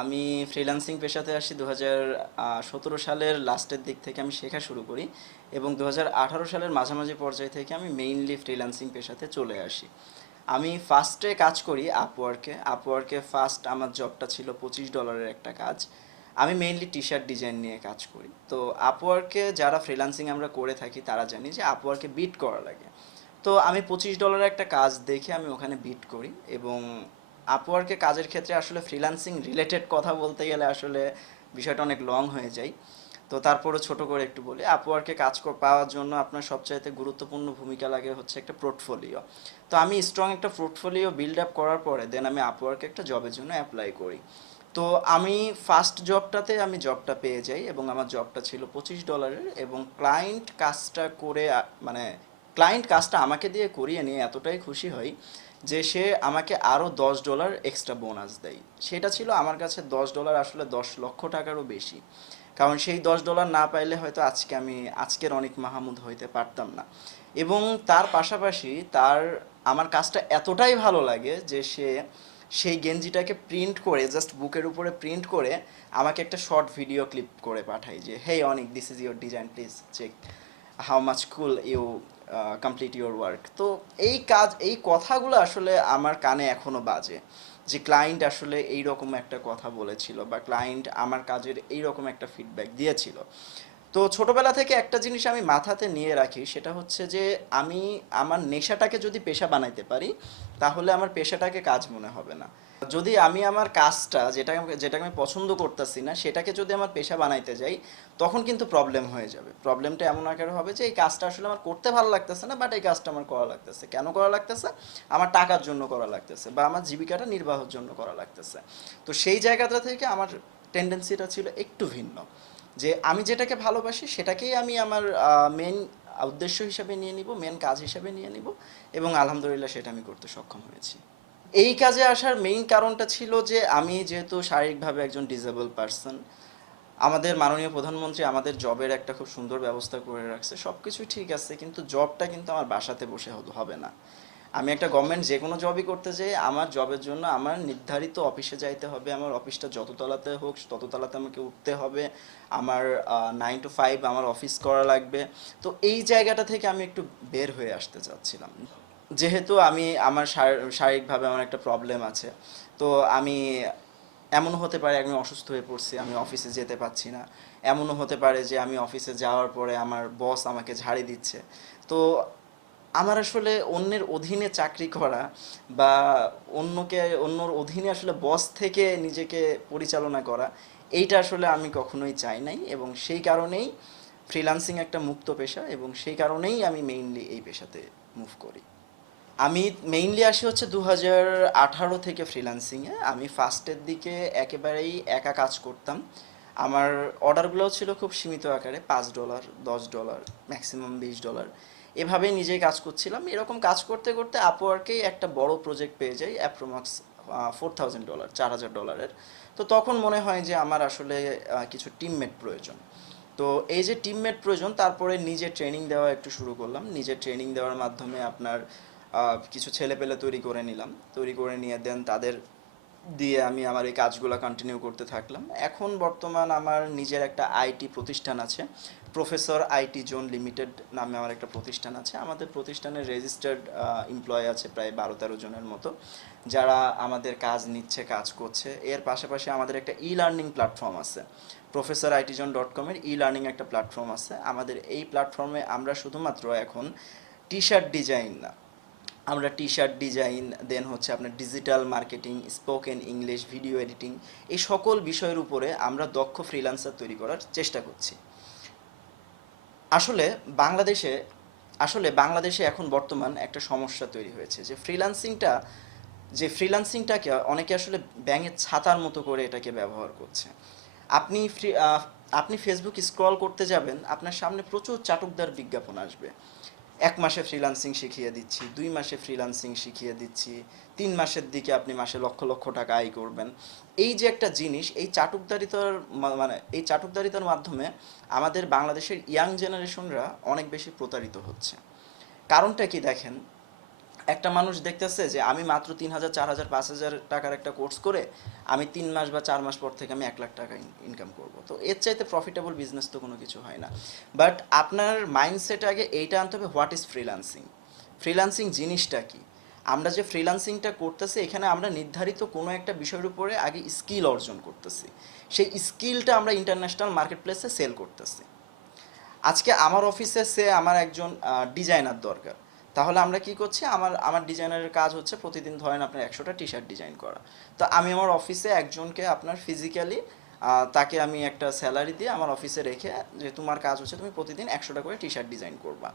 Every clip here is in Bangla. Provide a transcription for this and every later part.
আমি ফ্রিল্যান্সিং পেশাতে আসি দু হাজার সতেরো সালের লাস্টের দিক থেকে আমি শেখা শুরু করি এবং দু আঠারো সালের মাঝামাঝি পর্যায় থেকে আমি মেইনলি ফ্রিল্যান্সিং পেশাতে চলে আসি। আমি ফার্স্টে কাজ করি আপওয়ার্কে আপওয়ার্কে ফার্স্ট আমার জবটা ছিল পঁচিশ ডলারের একটা কাজ। আমি মেইনলি টি শার্ট ডিজাইন নিয়ে কাজ করি। তো আপওয়ার্কে যারা ফ্রিল্যান্সিং আমরা করে থাকি, তারা জানি যে আপওয়ার্কে বিট করা লাগে। তো আমি পঁচিশ ডলারের একটা কাজ দেখে আমি ওখানে বিট করি এবং আপওয়ার্কে কাজের ক্ষেত্রে আসলে ফ্রিল্যান্সিং রিলেটেড কথা বলতে গেলে আসলে বিষয়টা অনেক লং হয়ে যায়। তো তারপরে ছোট করে একটু বলি আপওয়ার্কে কাজ পাওয়ার জন্য আপনার সবচাইতে গুরুত্বপূর্ণ ভূমিকা লাগে হচ্ছে একটা পোর্টফোলিও তো আমি স্ট্রং একটা পোর্টফোলিও বিল্ড আপ করার পরে দেন আমি আপওয়ার্কে একটা জবের জন্য অ্যাপ্লাই করি। তো আমি ফার্স্ট জবটাতে আমি জবটা পেয়ে যাই এবং আমার জবটা ছিল পঁচিশ ডলারের এবং ক্লায়েন্ট কাজটা করে মানে ক্লায়েন্ট কাজটা আমাকে দিয়ে করিয়ে নিয়ে এতটাই খুশি হই যে সে আমাকে আরও দশ ডলার এক্সট্রা বোনাস দেয়। সেটা ছিল আমার কাছে দশ ডলার আসলে দশ লক্ষ টাকারও বেশি। কারণ সেই দশ ডলার না পাইলে হয়তো আজকে আমি, আজকের অনেক মাহমুদ হইতে পারতাম না। এবং তার পাশাপাশি তার, আমার কাজটা এতটাই ভালো লাগে যে সে সেই গেঞ্জিটাকে প্রিন্ট করে জাস্ট বুকের উপরে প্রিন্ট করে আমাকে একটা শর্ট ভিডিও ক্লিপ করে পাঠায় যে hey Anik this is your design please check how much cool you complete your work তো এই কাজ, এই কথাগুলো আসলে আমার কানে এখনও বাজে। যে ক্লায়েন্ট আসলে এই রকম একটা কথা বলেছিল বা ক্লায়েন্ট আমার কাজের এই রকম একটা ফিডব্যাক দিয়েছিল। তো ছোটবেলা থেকে একটা জিনিস আমি মাথাতে নিয়ে রাখি, সেটা হচ্ছে যে আমি আমার নেশাটাকে যদি পেশা বানাইতে পারি, তাহলে আমার পেশাটাকে কাজ মনে হবে না। যদি আমি আমার কাজটা যেটা যেটাকে আমি পছন্দ করতেছি না, সেটাকে যদি আমার পেশা বানাইতে যাই, তখন কিন্তু প্রবলেম হয়ে যাবে। প্রবলেমটা এমন আকারে হবে যে এই কাজটা আসলে আমার করতে ভালো লাগতেছে না বাট এই কাজটা আমার করা লাগতেছে। কেন করা লাগতেছে? আমার টাকার জন্য করা লাগতেছে, বা আমার জীবিকাটা নির্বাহের জন্য করা লাগতেছে। তো সেই জায়গাটা থেকে আমার টেন্ডেন্সিটা ছিল একটু ভিন্ন। যে আমি যেটাকে ভালোবাসি সেটাকেই আমি আমার মেন উদ্দেশ্য হিসাবে নিয়ে নিব মেন কাজ হিসাবে নিয়ে নিব এবং আলহামদুলিল্লাহ সেটা আমি করতে সক্ষম হয়েছি। এই কাজে আসার মেইন কারণটা ছিল যে আমি যেহেতু শারীরিকভাবে একজন ডিজেবল পার্সন আমাদের মাননীয় প্রধানমন্ত্রী আমাদের জবের একটা খুব সুন্দর ব্যবস্থা করে রাখছে সব কিছুই ঠিক আছে, কিন্তু জবটা কিন্তু আমার বাসাতে বসে হবে না। আমি একটা গভর্নমেন্ট যে কোনো জবই করতে যাই আমার জবের জন্য আমার নির্ধারিত অফিসে যাইতে হবে, আমার অফিসটা যত তলাতে হোক, তত তলাতে আমাকে উঠতে হবে, আমার নাইন টু ফাইভ আমার অফিস করা লাগবে। তো এই জায়গাটা থেকে আমি একটু বের হয়ে আসতে চাচ্ছিলাম। যেহেতু আমি, আমার শার- শারীরিকভাবে আমার একটা প্রবলেম আছে। তো আমি, এমনও হতে পারে আমি অসুস্থ হয়ে পড়ছি, আমি অফিসে যেতে পারছি না। এমনও হতে পারে যে আমি অফিসে যাওয়ার পরে আমার বস আমাকে ঝাড়ি দিচ্ছে। তো আমার আসলে অন্যের অধীনে চাকরি করা বা অন্যকে, অন্যর অধীনে আসলে বস থেকে নিজেকে পরিচালনা করা, এইটা আসলে আমি কখনোই চাই নাই এবং সেই কারণেই ফ্রিল্যান্সিং একটা মুক্ত পেশা এবং সেই কারণেই আমি মেইনলি এই পেশাতে মুভ করি। আমি মেইনলি আসি হচ্ছে দু হাজার আঠারো থেকে ফ্রিল্যান্সিংয়ে আমি ফার্স্টের দিকে একেবারেই একা কাজ করতাম। আমার অর্ডারগুলোও ছিল খুব সীমিত আকারে, পাঁচ ডলার দশ ডলার ম্যাক্সিমাম বিশ ডলার এভাবেই নিজেই কাজ করছিলাম। এরকম কাজ করতে করতে আপওয়ার্কেই একটা বড় প্রজেক্ট পেয়ে যাই অ্যাপ্রোমাক্স ফোর থাউজেন্ড ডলার চার হাজার ডলারের তো তখন মনে হয় যে আমার আসলে কিছু টিমমেট প্রয়োজন। তো এই যে টিমমেট প্রয়োজন, তারপরে নিজে ট্রেনিং দেওয়া একটু শুরু করলাম। নিজে ট্রেনিং দেওয়ার মাধ্যমে আপনার কিছু ছেলেপেলে তৈরি করে নিলাম। তৈরি করে নিয়ে দেন তাদের দিয়ে আমি আমার এই কাজগুলো কন্টিনিউ করতে থাকলাম। এখন বর্তমান আমার নিজের একটা আইটি প্রতিষ্ঠান আছে। প্রফেসর আইটি জোন লিমিটেড নামে আমার একটা প্রতিষ্ঠান আছে। আমাদের প্রতিষ্ঠানের রেজিস্টার্ড এমপ্লয় আছে প্রায় বারো তেরো জনের মতো, যারা আমাদের কাজ নিচ্ছে, কাজ করছে। এর পাশাপাশি আমাদের একটা ই লার্নিং প্ল্যাটফর্ম আছে। প্রফেসর আইটি জোন ডট কমের ই লার্নিং একটা প্ল্যাটফর্ম আছে। আমাদের এই প্ল্যাটফর্মে আমরা শুধুমাত্র এখন টি শার্ট ডিজাইন না, আমরা টি শার্ট ডিজাইন দেন হচ্ছে আপনার digital marketing spoken English video editing এই সকল বিষয়ের উপরে আমরা দক্ষ ফ্রিল্যান্সার তৈরি করার চেষ্টা করছি। আসলে বাংলাদেশে আসলে বাংলাদেশে এখন বর্তমান একটা সমস্যা তৈরি হয়েছে যে ফ্রিল্যান্সিংটা যে ফ্রিল্যান্সিংটাকে অনেকে আসলে ব্যাঙের ছাতার মতো করে এটাকে ব্যবহার করছে। আপনি ফ্রি আপনি ফেসবুক স্ক্রল করতে যাবেন, আপনার সামনে প্রচুর চাটুকদার বিজ্ঞাপন আসবে। এক মাসে ফ্রিল্যান্সিং শিখিয়ে দিচ্ছি, দুই মাসে ফ্রিল্যান্সিং শিখিয়ে দিচ্ছি তিন মাসের দিকে আপনি মাসে লক্ষ লক্ষ টাকা আয় করবেন। এই যে একটা জিনিস, এই চাটুকদারিতার মানে এই চাটুকদারিতার মাধ্যমে আমাদের বাংলাদেশের ইয়াং জেনারেশনরা অনেক বেশি প্রতারিত হচ্ছে। কারণটা কি দেখেন? একটা মানুষ দেখতেছে যে আমি মাত্র তিন হাজার, চার হাজার, পাঁচ হাজার টাকার একটা কোর্স করে আমি তিন মাস বা চার মাস পর থেকে আমি এক লাখ টাকা ইনকাম করব। তো এর চাইতে প্রফিটেবল বিজনেস তো কোনো কিছু হয় না। বাট আপনার মাইন্ডসেট আগে এইটা আনতে হবে হোয়াট ইজ ফ্রিল্যান্সিং ফ্রিল্যান্সিং জিনিসটা কি? আমরা যে ফ্রিল্যান্সিংটা করতেছি, এখানে আমরা নির্ধারিত কোনো একটা বিষয়ের উপরে আগে স্কিল অর্জন করতেছি। সেই স্কিলটা আমরা ইন্টারন্যাশনাল মার্কেট প্লেসে সেল করতেছি। আজকে আমার অফিসে সে আমার একজন ডিজাইনার দরকার। তাহলে আমরা কি করছি? আমার আমার ডিজাইনারের কাজ হচ্ছে প্রতিদিন ধরেন আপনার একশোটা টি শার্ট ডিজাইন করা। তো আমি আমার অফিসে একজনকে আপনার ফিজিক্যালি তাকে আমি একটা স্যালারি দিয়ে আমার অফিসে রেখে যে তোমার কাজ হচ্ছে, তুমি প্রতিদিন একশোটা করে টি শার্ট ডিজাইন করবা।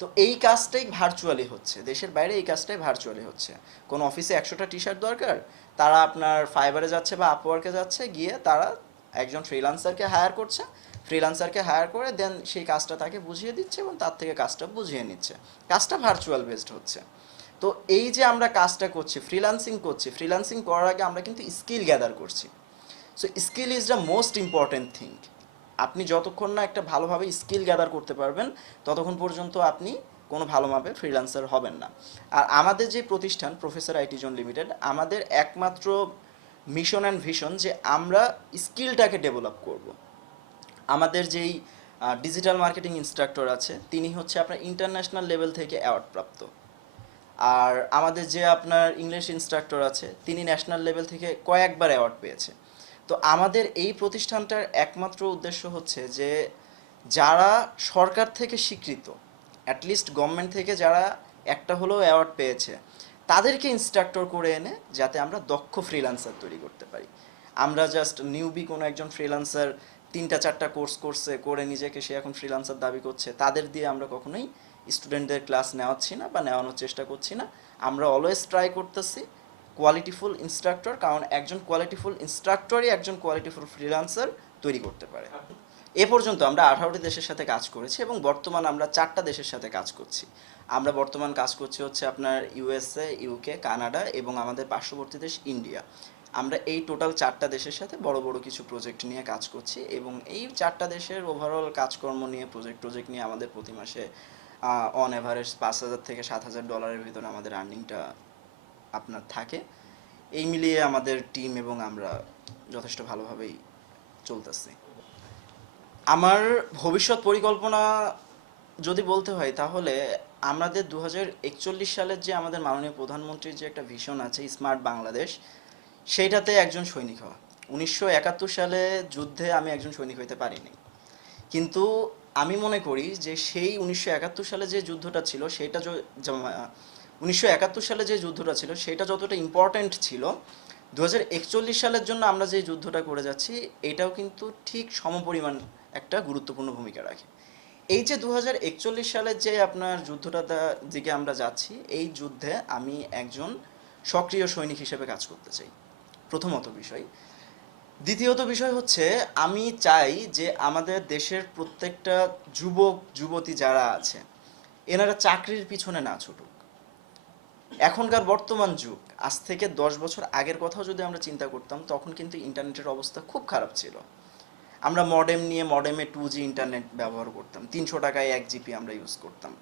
তো এই কাজটাই ভার্চুয়ালি হচ্ছে, দেশের বাইরে এই কাজটাই ভার্চুয়ালি হচ্ছে। কোনো অফিসে একশোটা টি শার্ট দরকার, তারা আপনার ফাইবারে যাচ্ছে বা আপওয়ার্কে যাচ্ছে, গিয়ে তারা একজন ফ্রিলান্সারকে হায়ার করছে ফ্রিলান্সারকে হায়ার করে দেন সেই কাজটা তাকে বুঝিয়ে দিচ্ছে এবং তার থেকে কাজটা বুঝিয়ে নিচ্ছে। কাজটা ভার্চুয়াল বেসড হচ্ছে। তো এই যে আমরা কাজটা করছি ফ্রিলান্সিং করছি ফ্রিলান্সিং করার আগে আমরা কিন্তু স্কিল গ্যাদার করছি। So skill is the most important thing আপনি যতক্ষণ না একটা ভালোভাবে স্কিল গ্যাদার করতে পারবেন, ততক্ষণ পর্যন্ত আপনি কোনো ভালোভাবে ফ্রিল্যান্সার হবেন না। আর আমাদের যে প্রতিষ্ঠান প্রফেসর আইটি জোন লিমিটেড আমাদের একমাত্র মিশন অ্যান্ড ভিশন যে আমরা স্কিলটাকে ডেভেলপ করব। আমাদের যেই ডিজিটাল মার্কেটিং ইনস্ট্রাক্টর আছে, তিনি হচ্ছে আপনার ইন্টারন্যাশনাল লেভেল থেকে অ্যাওয়ার্ড প্রাপ্ত। আর আমাদের যে আপনার ইংলিশ ইনস্ট্রাক্টর আছে, তিনি ন্যাশনাল লেভেল থেকে কয়েকবার অ্যাওয়ার্ড পেয়েছে। তো আমাদের এই প্রতিষ্ঠানটার একমাত্র উদ্দেশ্য হচ্ছে যে যারা সরকার থেকে স্বীকৃত অ্যাটলিস্ট গভর্নমেন্ট থেকে যারা একটা হলেও অ্যাওয়ার্ড পেয়েছে, তাদেরকে ইনস্ট্রাক্টর করে এনে যাতে আমরা দক্ষ ফ্রিল্যান্সার তৈরি করতে পারি। আমরা জাস্ট নিউবি কোনো একজন ফ্রিল্যান্সার তিনটা চারটা কোর্স করছে, করে নিজেকে সে এখন ফ্রিল্যান্সার দাবি করছে, তাদের দিয়ে আমরা কখনোই স্টুডেন্টদের ক্লাস নেওয়াচ্ছি না বা নেওয়ানোর চেষ্টা করছি না। আমরা অলওয়েজ ট্রাই করতেছি। কোয়ালিটিফুল ইনস্ট্রাক্টর কারণ একজন কোয়ালিটিফুল ইনস্ট্রাক্টরই একজন কোয়ালিটিফুল ফ্রিল্যান্সার তৈরি করতে পারে। এ পর্যন্ত আমরা আঠারোটি দেশের সাথে কাজ করেছি এবং বর্তমান আমরা চারটা দেশের সাথে কাজ করছি। আমরা বর্তমান কাজ করছি হচ্ছে আপনার ইউএসএ ইউকে কানাডা এবং আমাদের পার্শ্ববর্তী দেশ ইন্ডিয়া আমরা এই টোটাল চারটা দেশের সাথে বড় বড় কিছু প্রজেক্ট নিয়ে কাজ করছি এবং এই চারটা দেশের ওভারঅল কাজকর্ম নিয়ে প্রজেক্ট প্রজেক্ট নিয়ে আমাদের প্রতি মাসে অন অ্যাভারেজ পাঁচ হাজার থেকে সাত হাজার ডলারের ভিতরে আমাদের আর্নিংটা আপনার থাকে। এই মিলিয়ে আমাদের টিম এবং আমরা যথেষ্ট ভালোভাবেই চলতেছি। আমার ভবিষ্যৎ পরিকল্পনা যদি বলতে হয়, তাহলে আমাদের দু হাজার একচল্লিশ সালের যে আমাদের মাননীয় প্রধানমন্ত্রীর যে একটা ভিশন আছে স্মার্ট বাংলাদেশ সেইটাতে একজন সৈনিক হওয়া। উনিশশো একাত্তর সালে যুদ্ধে আমি একজন সৈনিক হইতে পারিনি। কিন্তু আমি মনে করি যে সেই উনিশশো একাত্তর সালে যে যুদ্ধটা ছিল সেটা উনিশশো একাত্তর সালে যে যুদ্ধটা ছিল, সেটা যতটা ইম্পর্ট্যান্ট ছিল দু হাজার একচল্লিশ সালের জন্য আমরা যে যুদ্ধটা করে যাচ্ছি, এটাও কিন্তু ঠিক সমপরিমাণ একটা গুরুত্বপূর্ণ ভূমিকা রাখে। এই যে দু হাজার একচল্লিশ সালের যে আপনার যুদ্ধটা দিকে আমরা যাচ্ছি, এই যুদ্ধে আমি একজন সক্রিয় সৈনিক হিসেবে কাজ করতে চাই। প্রথমত বিষয়। দ্বিতীয়ত বিষয় হচ্ছে, আমি চাই যে আমাদের দেশের প্রত্যেকটা যুবক, যুবতী যারা আছে, এনারা চাকরির পিছনে না ছুটুক। এখনকার বর্তমান যুগ, আজ থেকে দশ বছর আগের কথাও যদি আমরা চিন্তা করতাম, তখন কিন্তু ইন্টারনেটের অবস্থা খুব খারাপ ছিল। আমরা মডেম নিয়ে মডেমে টু জি ইন্টারনেট ব্যবহার করতাম, তিনশো টাকায় এক জিপি আমরা ইউজ করতাম।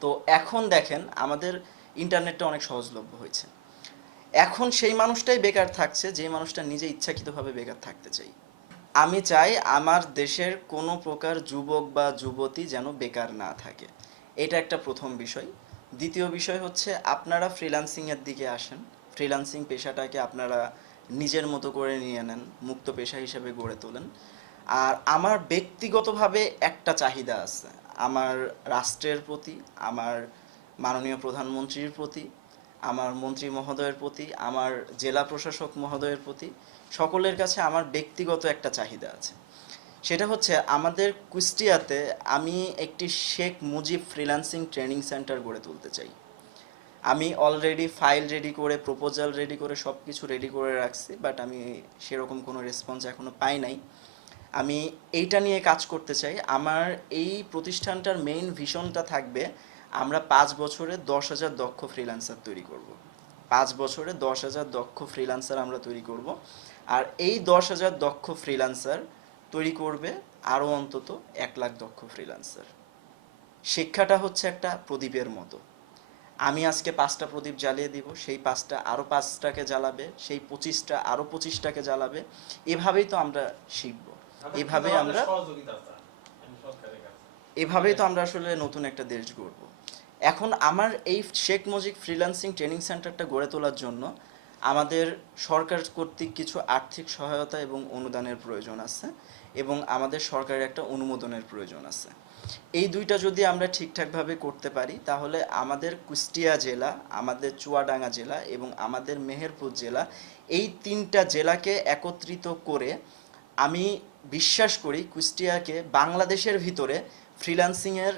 তো এখন দেখেন, আমাদের ইন্টারনেটটা অনেক সহজলভ্য হয়েছে। এখন সেই মানুষটাই বেকার থাকছে যে মানুষটা নিজে ইচ্ছাকৃতভাবে বেকার থাকতে চাই। আমি চাই আমার দেশের কোনো প্রকার যুবক বা যুবতী যেন বেকার না থাকে। এটা একটা প্রথম বিষয়। দ্বিতীয় বিষয় হচ্ছে আপনারা ফ্রিল্যান্সিংয়ের দিকে আসেন। ফ্রিল্যান্সিং পেশাটাকে আপনারা নিজের মতো করে নিয়ে নেন, মুক্ত পেশা হিসেবে গড়ে তোলেন। আর আমার ব্যক্তিগতভাবে একটা চাহিদা আছে, আমার রাষ্ট্রের প্রতি, আমার মাননীয় প্রধানমন্ত্রীর প্রতি, আমার মন্ত্রী মহোদয়ের প্রতি, আমার জেলা প্রশাসক মহোদয়ের প্রতি, সকলের কাছে আমার ব্যক্তিগত একটা চাহিদা আছে। সেটা হচ্ছে আমাদের কুষ্টিয়াতে আমি একটি Sheikh Mujib freelancing training centre গড়ে তুলতে চাই। আমি অলরেডি ফাইল রেডি করে প্রপোজাল রেডি করে সব কিছু রেডি করে রাখছি বাট আমি সেরকম কোনো রেসপন্স এখনও পাই নাই। আমি এইটা নিয়ে কাজ করতে চাই। আমার এই প্রতিষ্ঠানটার মেইন ভিশনটা থাকবে, আমরা পাঁচ বছরে দশ হাজার দক্ষ ফ্রিল্যান্সার তৈরি করব। পাঁচ বছরে দশ হাজার দক্ষ ফ্রিল্যান্সার আমরা তৈরি করব। আর এই দশ হাজার দক্ষ ফ্রিল্যান্সার তৈরি করবে আরও অন্তত এক লাখ দক্ষ ফ্রিল্যান্সার শিক্ষাটা হচ্ছে একটা প্রদীপের মতো। আমি আজকে পাঁচটা প্রদীপ জ্বালিয়ে দিব সেই পাঁচটা আরও পাঁচটাকে জ্বালাবে সেই পঁচিশটা আরও পঁচিশটাকে জ্বালাবে। এভাবেই তো আমরা শিখব। এভাবে আমরা এভাবেই তো আমরা আসলে নতুন একটা দেশ গড়ব। এখন আমার এই শেখ মুজিব ফ্রিল্যান্সিং ট্রেনিং সেন্টারটা গড়ে তোলার জন্য আমাদের সরকার কর্তৃক কিছু আর্থিক সহায়তা এবং অনুদানের প্রয়োজন আছে। এবং আমাদের সরকারের একটা অনুমোদনের প্রয়োজন আছে। এই দুইটা যদি আমরা ঠিকঠাকভাবে করতে পারি, তাহলে আমাদের কুষ্টিয়া জেলা, আমাদের চুয়াডাঙ্গা জেলা এবং আমাদের মেহেরপুর জেলা এই তিনটা জেলাকে একত্রিত করে আমি বিশ্বাস করি কুষ্টিয়াকে বাংলাদেশের ভিতরে ফ্রিল্যান্সিংয়ের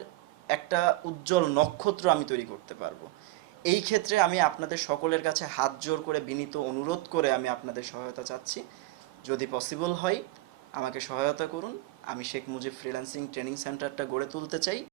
একটা উজ্জ্বল নক্ষত্র আমি তৈরি করতে পারব। এই ক্ষেত্রে আমি আপনাদের সকলের কাছে হাত জোর করে বিনীত অনুরোধ করে আমি আপনাদের সহায়তা চাচ্ছি। যদি পসিবল হয় আমাকে সহায়তা করুন। আমি শেখ মুজিব ফ্রিল্যান্সিং ট্রেনিং সেন্টারটা গড়ে তুলতে চাই।